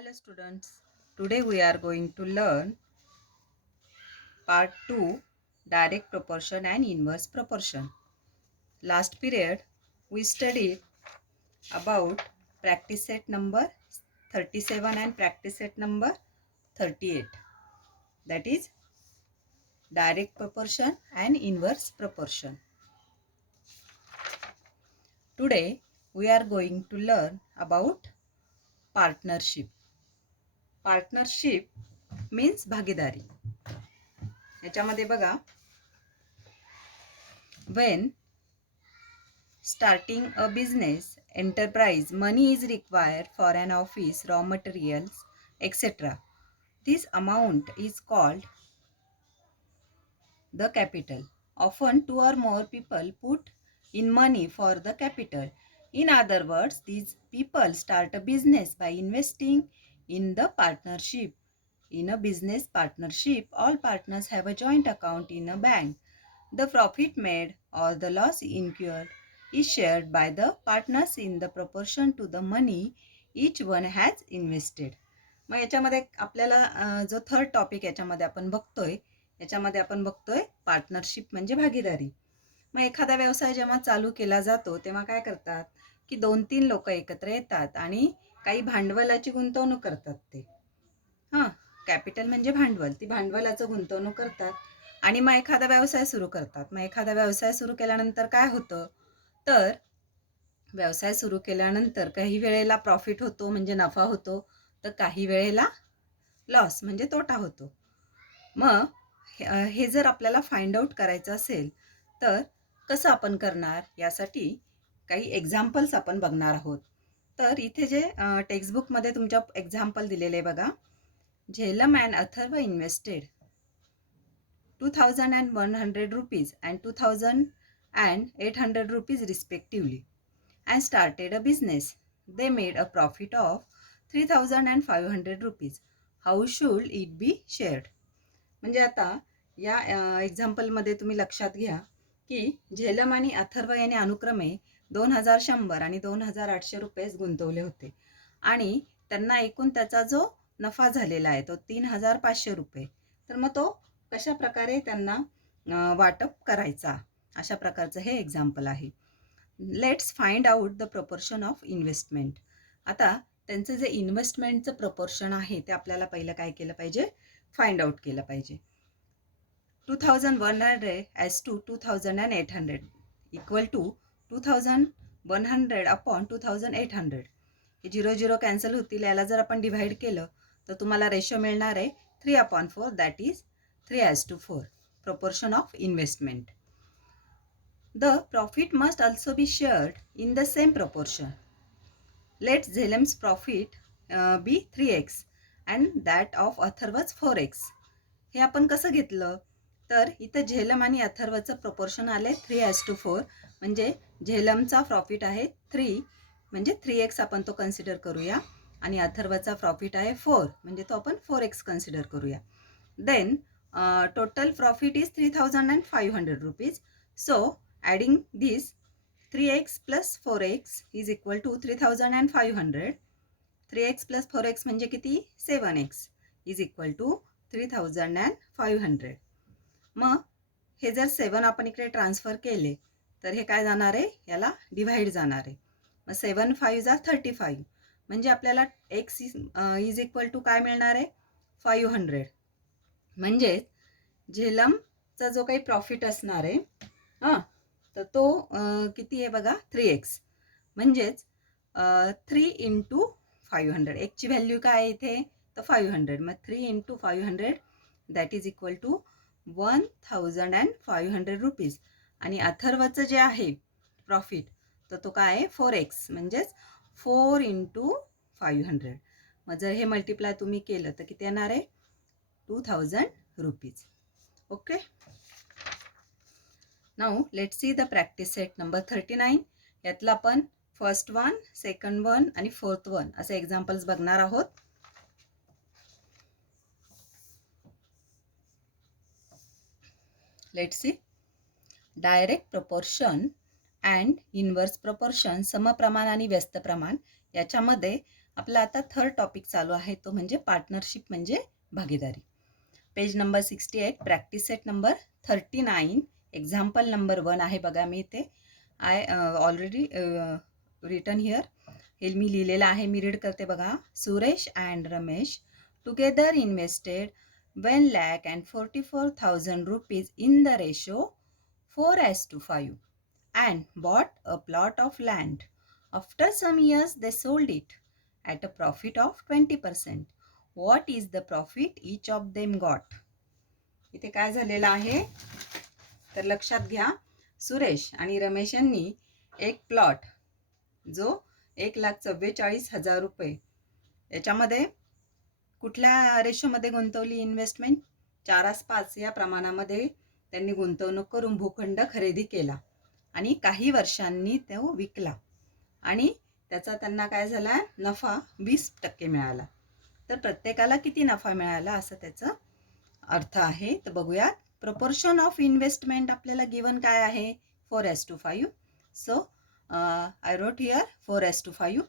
Hello students, today we are going to learn part 2 direct proportion and inverse proportion. Last period we studied about practice set number 37 and practice set number 38, that is direct proportion and inverse proportion. Today we are going to learn about partnership. Partnership means भागीदारी. याच्यामध्ये बघा, when starting a business enterprise, money is required for an office, raw materials, etc. This amount is called the capital. Often two or more people put in money for the capital. In other words, these people start a business by investing in the partnership. In a business partnership, all partners have a joint account in a bank. The profit made or the loss incurred is shared by the partners in the proportion to the money each one has invested. मग याच्यामध्ये आपल्याला जो third topic याच्यामध्ये आपण बघतोय partnership म्हणजे भागीदारी. मग एखादा व्यवसाय जेव्हा चालू केला जातो तेव्हा काय करतात की 2-3 लोक एकत्र येतात आणि काही भांडवलाची गुंतवणूक करतात. ते कॅपिटल म्हणजे भांडवल, ती भांडवलाचं गुंतवणूक करतात आणि मग एखादा व्यवसाय सुरू करतात. मग एखादा व्यवसाय सुरू केल्यानंतर काय होतं, तर व्यवसाय सुरू केल्यानंतर काही वेळेला प्रॉफिट होतो म्हणजे नफा होतो, तर काही वेळेला लॉस म्हणजे तोटा होतो. मग हे जर आपल्याला फाइंड आउट करायचं असेल तर कसं आपण करणार, यासाठी काही एक्झाम्पल्स आपण बघणार आहोत. तर इथे जे टेक्स्टबुकमध्ये तुमच्या एक्झाम्पल दिलेले बघा. Jhelum and Atharva invested 2,100 rupees and 2,800 rupees respectively and started a business. They made a profit of 3,500 rupees. How should it be shared? म्हणजे आता या एक्झाम्पलमध्ये तुम्ही लक्षात घ्या की झेलम आणि अथर्व याने अनुक्रमे 2,100 आणि 2,800 रुपये गुंतवले होते आणि त्यांना एकूण त्याचा जो नफा झालेला आहे तो 3,500 रुपये. तर मग तो कशा प्रकारे त्यांना वाटप करायचा, अशा प्रकारचं हे एक्झाम्पल आहे. Let's find out the proportion of investment. आता त्यांचं जे इन्व्हेस्टमेंटचं प्रपोर्शन आहे ते आपल्याला पहिलं काय केलं पाहिजे, फाइंड आउट केलं पाहिजे. 2,100 as to 2,800 equal to 2,100 upon 2,800. हे 0 कॅन्सल होतील. याला जर आपण डिव्हाइड केलं तर तुम्हाला रेशो मिळणार आहे 3/4, that is 3:4. proportion of investment. The profit must also be shared in the same proportion. Let Zelem's profit be 3x and that of Atharva's 4x. हे आपण कसं घेतलं, तर इथं झेलम आणि अथर्वचं प्रपोर्शन आले 3:4. म्हणजे झेलमचा प्रॉफिट आहे 3, म्हणजे 3x आपण तो कन्सिडर करूया आणि अथर्वचा प्रॉफिट आहे 4, म्हणजे तो आपण 4x कन्सिडर करूया. Then total profit is 3,500 rupees. So adding this 3x plus 4x is equal to 3,500. 3x plus 4x म्हणजे किती, 7x is equal to 3,500. मग हे जर 7 आपण इकडे ट्रान्सफर केले तर हे काय जाणार आहे, याला डिव्हाइड जाणार आहे. मग 7 5 जा 35, म्हणजे आपल्याला x इज इक्वल टू काय मिळणार आहे, 500. म्हणजे झेलमचा जो काही प्रॉफिट असणार आहे तर तो किती आहे बघा, 3x. म्हणजेच 3 × 500. एक्सची व्हॅल्यू काय आहे इथे, तर 500. मग 3 × 500 that is equal to 1,500 rupees. आणि अथर्वचं जे आहे प्रॉफिट तर तो काय आहे, 4x, म्हणजेच 4 × 500. मग जर हे मल्टिप्लाय तुम्ही केलं तर किती येणार आहे, 2,000 rupees. Okay. Now let's see the practice set number 39. यातला आपण फर्स्ट वन, सेकंड वन आणि फोर्थ वन असे एक्झाम्पल्स बघणार आहोत. Let's see. Direct proportion and inverse proportion, समप्रमाण आणि व्यस्त प्रमाण, याच्यामध्ये आपला आता थर्ड टॉपिक चालू आहे, तो म्हणजे पार्टनरशिप म्हणजे भागीदारी. Page number 68, practice set number 39, example number 1 आहे बघा. मी इथे आय ऑलरेडी रिटन हिअर, हे मी लिहिलेलं आहे, मी रीड करते बघा. Suresh and Ramesh together invested 1,44,000 rupees in the ratio 4:5 and bought a plot of land. After some years, they sold it at a profit of 20%. What is the profit each of them got? इथे काय झालेलं आहे तर लक्षात घ्या. सुरेश आणि रमेश यांनी एक प्लॉट जो 1,44,000 रुपये याच्यामध्ये कुठल्या रेशोमध्ये गुंतवली इन्व्हेस्टमेंट? 4:5 या प्रमाणामध्ये त्यांनी गुंतवणूक करून भूखंड खरेदी केला आणि काही वर्षांनी तो विकला आणि त्याचा त्यांना काय झाला, नफा 20% मिळाला. तर प्रत्येकाला किती नफा मिळाला असं त्याचा अर्थ आहे. तर बघूयात. प्रपोर्शन ऑफ इन्व्हेस्टमेंट आपल्याला गिवन काय आहे, 4:5. So I wrote here 4:5.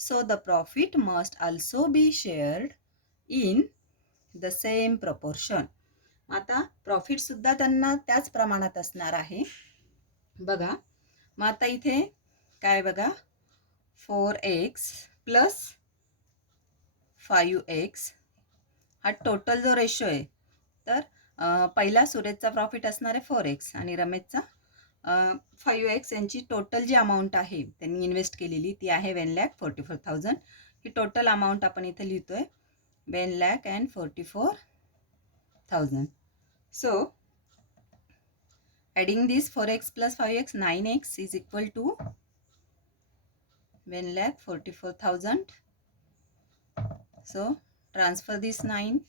So the profit must also be shared in the same proportion. आता प्रॉफिट सुद्धा त्यांना त्याच प्रमाणात असणार आहे बघा. मग आता इथे काय बघा, 4x प्लस 5x हा टोटल जो रेशो आहे. तर पहिला सुरेशचा प्रॉफिट असणार आहे 4x आणि रमेशचा 5x. यांची टोटल जी अमाऊंट आहे त्यांनी इन्व्हेस्ट केलेली ती आहे 1,44,000. ही टोटल अमाऊंट आपण इथे लिहितोय 1,44,000. So adding this 4x plus 5x, 9x is equal to 1,44,000. So transfer this 9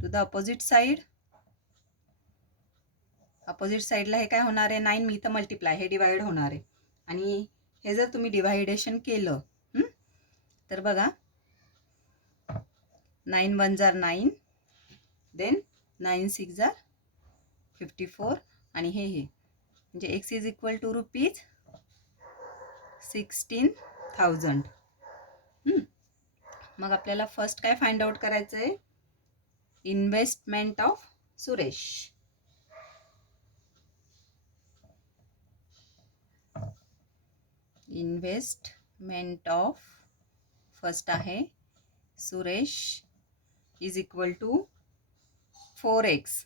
to the opposite side. Opposite साईडला हे काय होणार आहे, 9 मी इथं मल्टिप्लाय, हे डिवाइड होणार आहे. आणि हे जर तुम्ही डिवायडेशन केलं तर बघा 9 1 जार 9, देन 9 6 जार 54 आणि हे म्हणजे x इज इक्वल टू ₹16,000. मग आपल्याला फर्स्ट काय फाइंड आउट करायचं आहे, investment of Suresh. Investment of first आहे Suresh is equal to 4x.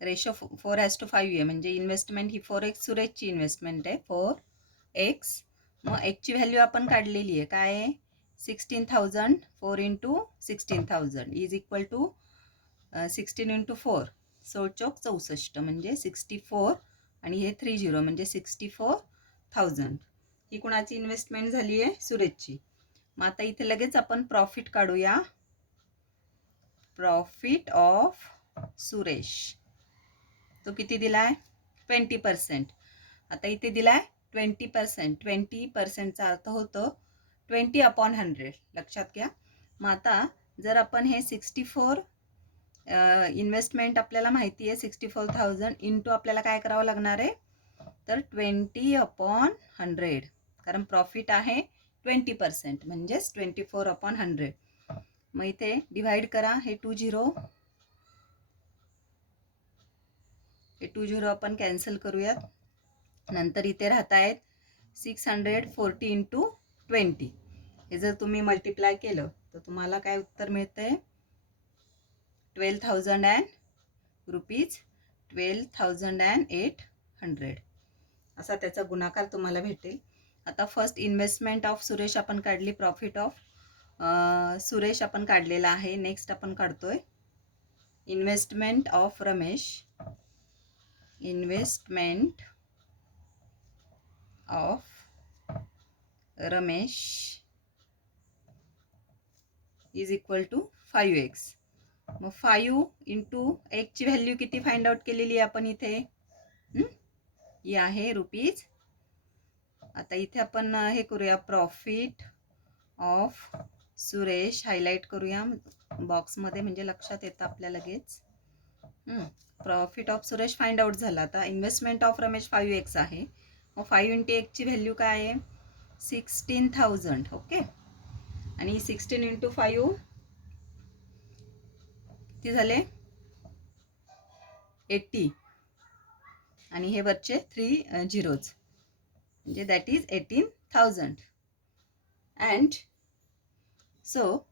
Ratio 4:5 आहे म्हणजे इन्व्हेस्टमेंट ही 4x सुरेशची इन्व्हेस्टमेंट आहे 4x. मग एक्सची व्हॅल्यू आपण काढलेली आहे, काय आहे 16,000. 4 × 16,000 इज इक्वल टू 16 × 4 16 64 म्हणजे 64 आणि हे 30 म्हणजे 64,000. ही कुणाची इन्व्हेस्टमेंट झाली आहे, सुरेशची. मग आता इथे लगेच आपण प्रॉफिट काढूया. प्रॉफिट ऑफ सुरेश तो किती दिलाय, 20%. आता इथे दिलाय 20%. 20%चा अर्थ होतो 20/100. लक्षात घ्या. मग आता जर आपण हे 64 इन्व्हेस्टमेंट आपल्याला माहिती आहे 64,000 इंटू आपल्याला काय करावं लागणार आहे तर 20/100, कारण प्रॉफिट आहे 20% म्हणजेच 24/100. मग इथे डिवाइड करा, हे 2 आपण कॅन्सल करूयात. नंतर इथे राहत आहेत 640 × 20. हे जर तुम्ही मल्टिप्लाय केलं तर तुम्हाला काय उत्तर मिळतंय 12,000 रुपीज 12,800 असा त्याचा गुणाकार तुम्हाला भेटेल. आता फर्स्ट इन्व्हेस्टमेंट ऑफ सुरेश आपण काढली, प्रॉफिट ऑफ सुरेश आपण काढलेला आहे. नेक्स्ट आपण काढतोय investment of Ramesh. Investment of Ramesh is equal to 5x. मग 5 × एक्सची व्हॅल्यू किती फाइंड आउट केलेली आहे आपण इथे, ही आहे रुपीज. आता इथे आपण हे करूया, प्रॉफिट ऑफ सुरेश हायलाइट करूया बॉक्समध्ये म्हणजे लक्षात येतं आपल्या लगेच. Profit of Suresh find out झाला. आता इन्व्हेस्टमेंट ऑफ रमेश 5x आहे. मग 5 × एक्सची व्हॅल्यू काय आहे 16,000. ओके. आणि 16 इंटू 5 किती झाले 80 आणि हे वरचे 3 झिरोज म्हणजे that is 18,000 and so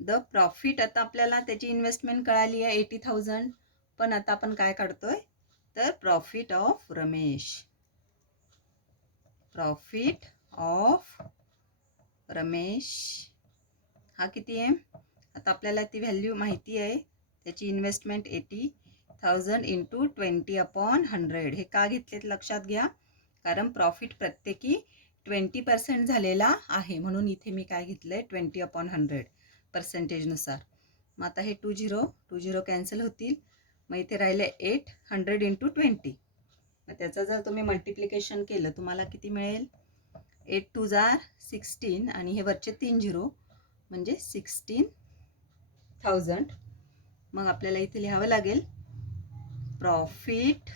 the profit. आता आपल्याला त्याची इन्व्हेस्टमेंट कळाली आहे 80,000. पण आता आपण काय काढतोय तर profit of Ramesh. Profit of Ramesh हा किती आहे. आता आपल्याला ती व्हॅल्यू माहिती आहे. त्याची इन्व्हेस्टमेंट 80,000 इंटू 20/100. हे का घेतलेत लक्षात घ्या, कारण प्रॉफिट प्रत्येकी 20% झालेला आहे, म्हणून इथे मी काय घेतलंय 20/100 पर्सेंटेजनुसार. मग आता हे 2 झिरो कॅन्सल होतील. मग इथे राहिले 800 इंटू 20. मग त्याचं जर तुम्ही मल्टिप्लिकेशन केलं तुम्हाला किती मिळेल 8 2 16 आणि हे वरचे 3 झिरो म्हणजे 16,000. मग आपल्याला इथे लिहावं लागेल profit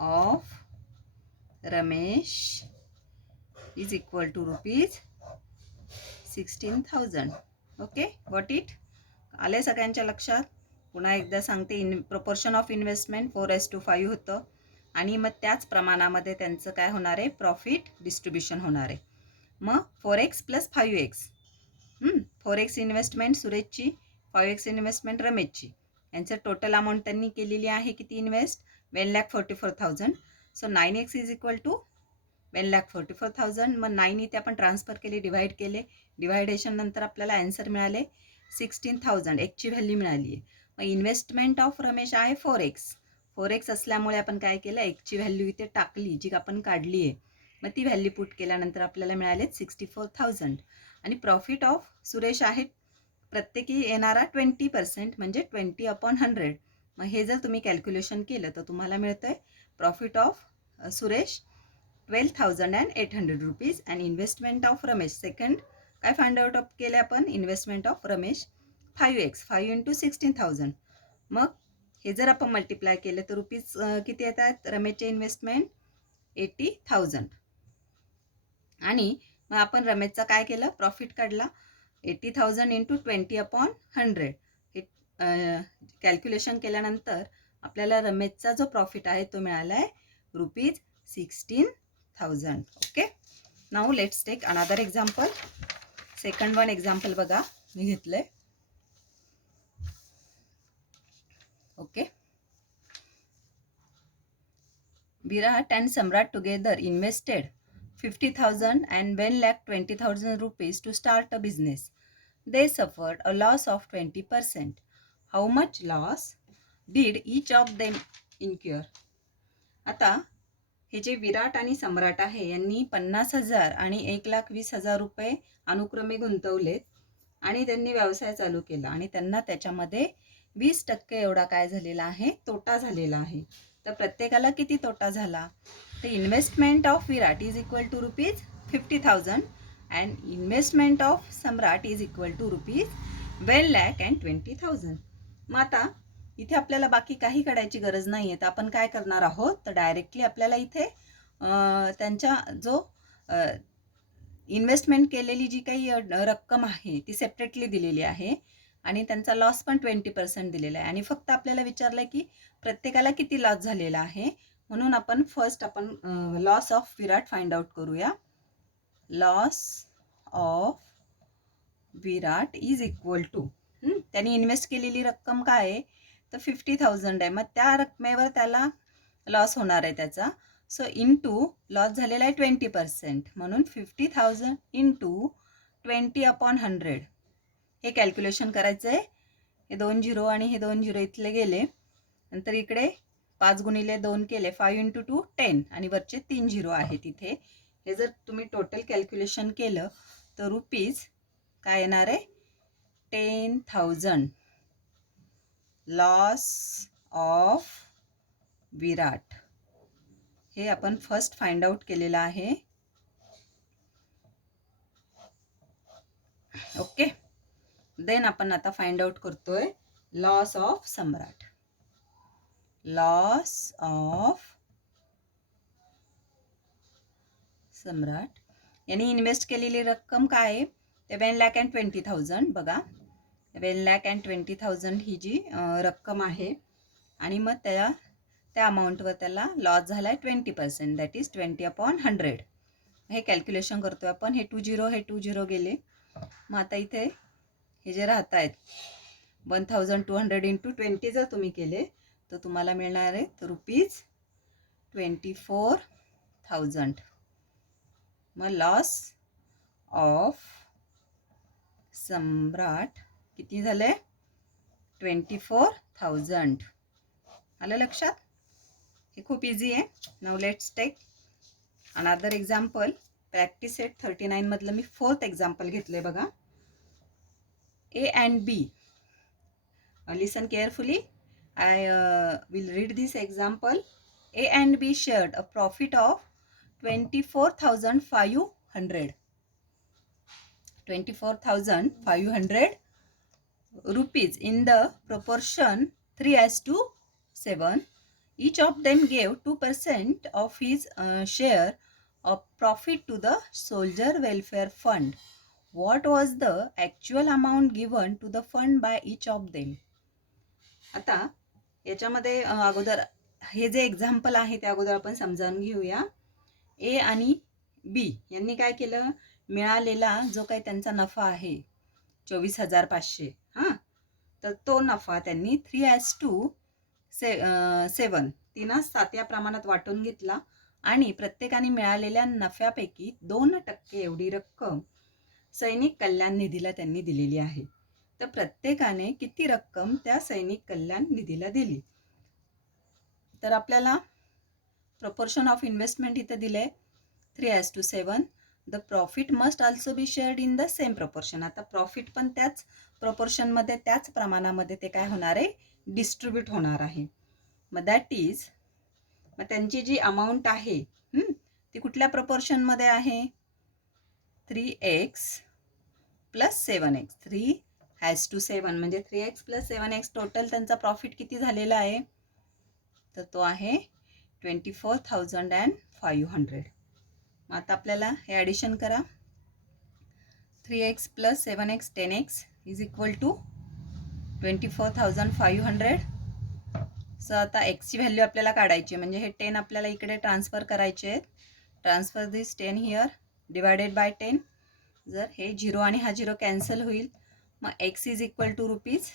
of Ramesh is equal to ₹16,000. Okay, got it. आले सगळ्यांच्या लक्षात. पुन्हा एकदा सांगते, प्रोपोर्शन ऑफ इन्व्हेस्टमेंट 4:5 होतं आणि मग त्याच प्रमाणामध्ये त्यांचं काय होणार आहे प्रॉफिट डिस्ट्रीब्युशन होणार आहे. मग 4x + 5x. 4x investment सुरेशची, 5x investment रमेशची. यांचं टोटल अमाऊंट त्यांनी केलेली आहे किती invest 1,44,000. So 9x is equal to 1,44,000. मग 9 इथे आपण ट्रान्सफर केले, डिवाइड केले. डिवायडेशन नंतर आपल्याला आन्सर मिळाले 16,000. एक्सची व्हॅल्यू मिळाली आहे. मग इन्व्हेस्टमेंट ऑफ रमेश आहे 4x असल्यामुळे आपण काय केलं एक्सची व्हॅल्यू इथे टाकली जी आपण काढली आहे. मग ती व्हॅल्यू पुट केल्यानंतर आपल्याला मिळाले 64,000. आणि प्रॉफिट ऑफ सुरेश आहे प्रत्येकी येणारा 20% म्हणजे 20/100. मग हे जर तुम्ही कॅल्क्युलेशन केलं तर तुम्हाला मिळतंय profit of Suresh 12,800 rupees. And investment of Ramesh second काय फाइंड आउट केले आपण investment of Ramesh 5x 5 into 16,000. मग हे जर आपण मल्टिप्लाय केलं तर रुपीज किती येतात रमेशचे इन्व्हेस्टमेंट 80,000. आणि मग आपण रमेशचा काय केलं प्रॉफिट काढला 80,000 इंटू 20/100. हे कॅल्क्युलेशन केल्यानंतर आपल्याला रमेशचा जो प्रॉफिट आहे तो मिळाला आहे ₹16,000. Okay, now let's take another example. Second one example बघा मी घेतलंय. Okay, Virat and Samrat together invested 50,000 and 1,20,000 rupees to start a business. They suffered a loss of 20%. How much loss did each of them incur? आता हे जे विराट आणि सम्राट आहे यांनी 50,000 आणि 1,20,000 रुपये अनुक्रमे गुंतवलेत आणि त्यांनी व्यवसाय चालू केला आणि त्यांना त्याच्यामध्ये 20% एवढा काय झालेला आहे तोटा झालेला आहे. तर प्रत्येकाला किती तोटा झाला तर investment of Virat is equal to ₹50,000 and investment of Samrat is equal to ₹1,20,000. मग आता इथे आपल्याला बाकी काही काढायची गरज नाही आहे. तर आपण काय करणार आहोत तर डायरेक्टली आपल्याला इथे त्यांच्या जो इन्व्हेस्टमेंट केलेली जी काही रक्कम आहे ती सेपरेटली दिलेली आहे आणि त्यांचा लॉस पण 20% दिलेला आहे आणि फक्त आपल्याला विचारलं आहे की प्रत्येकाला किती लॉस झालेला आहे. म्हणून आपण फर्स्ट आपण loss of Virat find out करूया. Loss of Virat is equal to त्यांनी इन्व्हेस्ट केलेली रक्कम काय आहे तर 50,000 आहे. मग त्या रकमेवर त्याला लॉस होणार आहे त्याचा. सो इंटू लॉस झालेला आहे 20% म्हणून 50,000 इंटू 20/100 हे कॅल्क्युलेशन करायचं आहे. हे 2 झिरो आणि हे 2 झिरो इथले गेले. नंतर इकडे 5 गुणिले 2 केले 5 इंटू 2 10 आणि वरचे 3 झिरो आहे तिथे. हे जर तुम्ही टोटल कॅल्क्युलेशन केलं तर रुपीज काय येणार आहे 10,000 लॉस ऑफ विराट. हे आपण फर्स्ट फाइंड आउट केलेलं आहे. ओके, देन आपण आता फाइंड आउट करतोय loss of Samrat. Loss of Samrat यांनी इन्व्हेस्ट केलेली रक्कम काय आहे 11,20,000 बघा, 11,20,000 ही जी रक्कम आहे आणि मग त्या अमाऊंटवर त्याला लॉस झाला आहे 20%, दॅट इज 20/100. हे कॅल्क्युलेशन करतो आहे आपण. हे 2 झिरो गेले. मग आता इथे हे जे राहत आहेत 1,200 इंटू 20 जर तुम्ही केले तर तुम्हाला मिळणार आहे ₹24,000. मग लॉस ऑफ सम्राट किती झाले? 24,000. आलं लक्षात? हे खूप इझी आहे. Now let's take another example. Practice set 39 मधलं मी 4th एक्झाम्पल घेतलंय बघा. A and B. Listen carefully. I will read this example. A and B shared a profit of 24,500. 24,500 rupees in the proportion 3:7. Each of them gave 2% of his share of profit to the soldier welfare fund. What was the actual amount given to the fund by each of them? आता याच्यामध्ये अगोदर हे जे example आहे ते अगोदर आपण समजावून घेऊया. ए आणि बी यांनी काय केलं? मिळालेला जो काही त्यांचा नफा आहे 24,500, हां, तर तो नफा त्यांनी 3:7 3:7 या प्रमाणात वाटून घेतला आणि प्रत्येकाने मिळालेल्या नफ्यापैकी 2% एवढी रक्कम सैनिक कल्याण निधीला त्यांनी दिलेली आहे. तर प्रत्येकाने किती रक्कम त्या सैनिक कल्याण निधीला दिली? तर आपल्याला प्रपोर्शन ऑफ इन्व्हेस्टमेंट इथे दिले 3:7. The profit must also be shared in the same proportion. आता प्रॉफिट पण त्याच प्रपोर्शनमध्ये, त्याच प्रमाणामध्ये ते काय होणार आहे? डिस्ट्रीब्यूट होणार आहे. मग दॅट इज, मग त्यांची जी अमाऊंट आहे ती कुठल्या प्रपोर्शनमध्ये आहे? 3x + 7x. 3:7 म्हणजे 3x + 7x टोटल त्यांचा प्रॉफिट किती झालेला आहे? तर तो आहे 24,500. मग आता आपल्याला हे ॲडिशन करा. 3x + 7x 10x is equal to 24,500. So आता एक्सची व्हॅल्यू आपल्याला काढायची, म्हणजे हे 10 आपल्याला इकडे ट्रान्सफर करायचे आहेत. Transfer this 10 here divided by 10. जर हे 0 आणि हा 0 कॅन्सल होईल. मग X is equal to rupees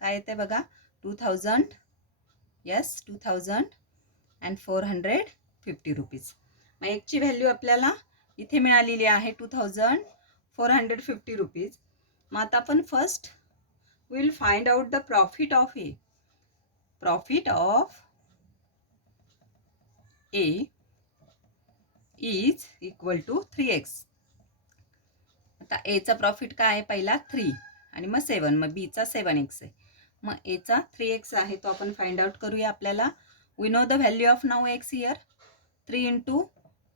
काय येते बघा? 2,000. Yes, 2,450 rupees. मग एकची व्हॅल्यू आपल्याला इथे मिळालेली आहे 2,450 रुपीज. मग आता आपण first will find out the profit of A. Profit of A is equal to 3x. आता एचा प्रॉफिट काय आहे? पहिला 3 आणि मग 7, मग बीचा 7x आहे. मग एचा 3x आहे, तो आपण फाइंड आउट करूया. आपल्याला we know the value of now x here. 3 into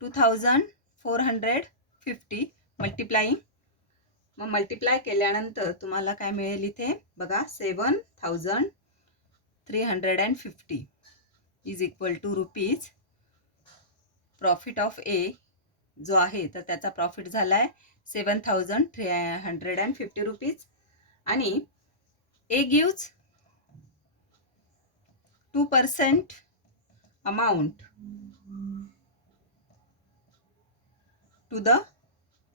2,450 multiplying. मग मल्टिप्लाय केल्यानंतर तुम्हाला काय मिळेल इथे बघा? 7,350 is equal to rupees. Profit of A जो आहे तर त्याचा प्रॉफिट झाला आहे 7,350 रुपीज. आणि A gives 2% amount to the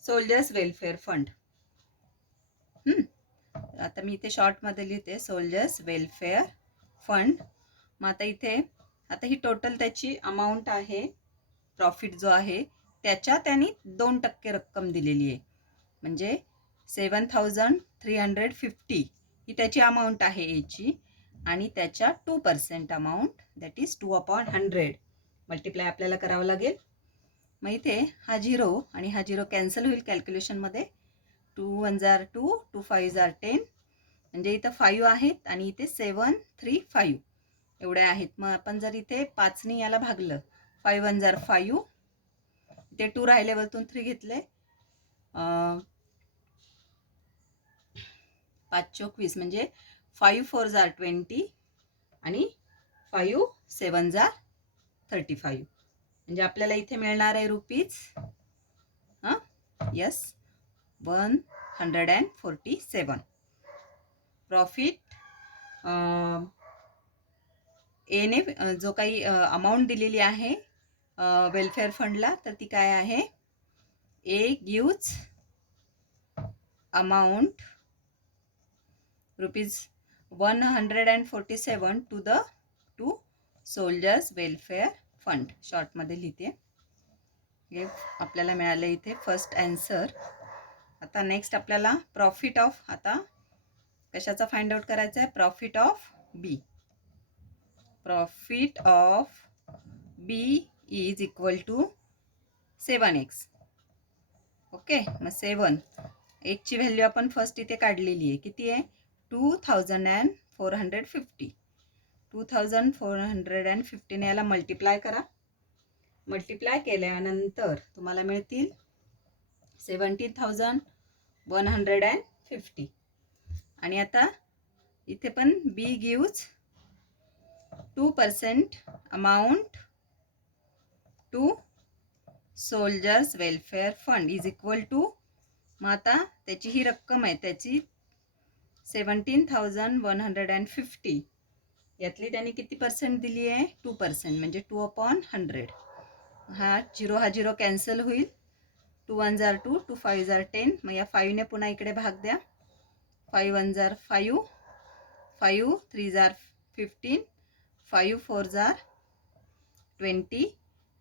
soldiers welfare fund. आता मी इथे शॉर्टमध्ये लिहिते सोल्जर्स वेलफेअर फंड. मग आता इथे आता ही टोटल त्याची अमाऊंट आहे, प्रॉफिट जो आहे त्याच्या त्यांनी 2% रक्कम दिलेली आहे. म्हणजे 7,350 ही त्याची अमाऊंट आहे एची, आणि त्याच्या 2% अमाऊंट दॅट इज 2/100 मल्टिप्लाय आपल्याला करावं लागेल. मग इथे हा 0 आणि हा 0 कॅन्सल होईल कॅल्क्युलेशनमध्ये. 2 1 जार 2, 2 5 जार 10, म्हणजे इथं 5 आहेत आणि इथे 7 3 5 एवढे आहेत. मग आपण जर इथे 5नी याला भागलं, 5 1 जार 5, इथे 2 राहिले, वरतून 3 घेतले, 5 चोक 20 म्हणजे 5 4 जार 20 आणि 5 7 जार 35. म्हणजे आपल्याला इथे मिळणार आहे रुपीज 1 147. प्रॉफिट एने जो काही अमाऊंट दिलेली आहे वेलफेअर फंडला, तर ती काय आहे? A gives amount ₹147 to soldiers welfare fund. शॉर्टमध्ये लिहिते. हे आपल्याला मिळालं इथे फर्स्ट आन्सर. आता नेक्स्ट आपल्याला प्रॉफिट ऑफ, आता कशाचा फाइंड आउट करायचा आहे? Profit of B. Profit of B is equal to 7x. Okay, मग 7 ची व्हॅल्यू आपण फर्स्ट इथे काढलेली आहे. किती आहे? 2450. 2450 ने याला मल्टिप्लाय करा. मल्टिप्लाय केल्यानंतर तुम्हाला मिळतील 17,150. आणि आता इथे पण B gives 2% amount to soldiers welfare fund is equal to, मग आता त्याची ही रक्कम आहे त्याची 17,150. यातली त्यांनी किती पर्सेंट दिली आहे? 2%, म्हणजे 2/100. हा झिरो कॅन्सल होईल. 2 1 जार 2, 2 5 जार 10. मग या 5 ने पुन्हा इकडे भाग द्या. 5 1 जार 5, 5 3 जार 15, 5 4 जार 20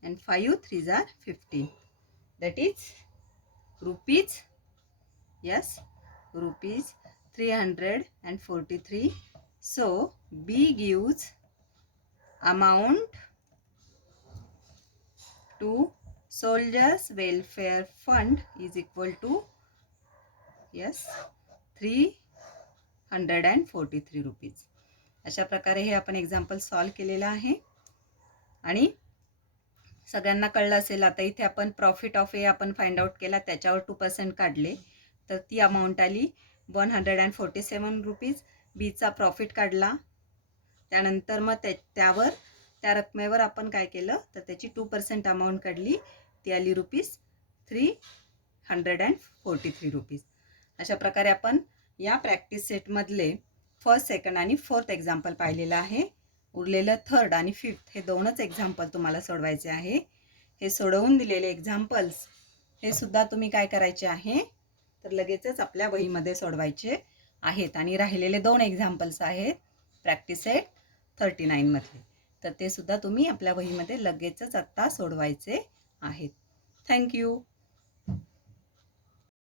and 5 3 jar 15. That is rupees, yes, rupees 343. So B gives amount to soldiers welfare fund is equal to, yes, 343 rupees. अशा प्रकारे हे आपण एक्झाम्पल सॉल्व केलेलं आहे. आणि सगळ्यांना कळलं असेल. आता इथे आपण प्रॉफिट ऑफ ए आपण फाइंड आउट केला, त्याच्यावर 2% काढले, तर ती अमाऊंट आली 147 रुपीज. बीचा प्रॉफिट काढला, त्यानंतर मग त्यावर त्या रकमेवर आपण काय केलं, तर त्याची 2% अमाऊंट काढली, ती आली ₹343 रुपीज. अशा प्रकारे आपण या प्रॅक्टिस सेटमधले फर्स्ट, सेकंड आणि फोर्थ एक्झाम्पल पाहिलेलं आहे. उरलेलं थर्ड आणि फिफ्थ हे दोनच एक्झाम्पल तुम्हाला सोडवायचे आहे. हे सोडवून दिलेले एक्झाम्पल्स हे सुद्धा तुम्ही काय करायचे आहे, तर लगेचच आपल्या वहीमध्ये सोडवायचे आहेत. आणि राहिलेले 2 एक्झाम्पल्स आहेत प्रॅक्टिस सेट 39 मधले, तर ते सुद्धा तुम्ही आपल्या वहीमध्ये लगेचच आत्ता सोडवायचे आहेत. थँक्यू.